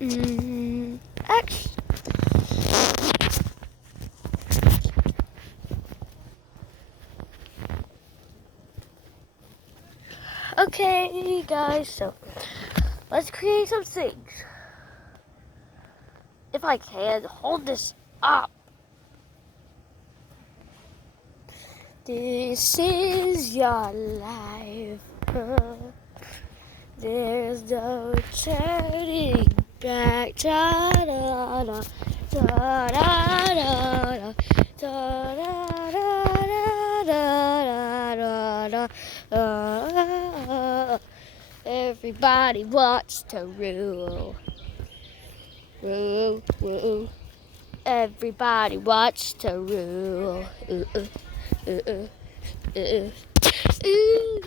X. Okay, guys, so let's create some things. If I can, hold this up. This is your life. There's no turning back. Da da da da da da da da da. Everybody wants to rule. Rule, rule. Everybody wants to rule. Ooh.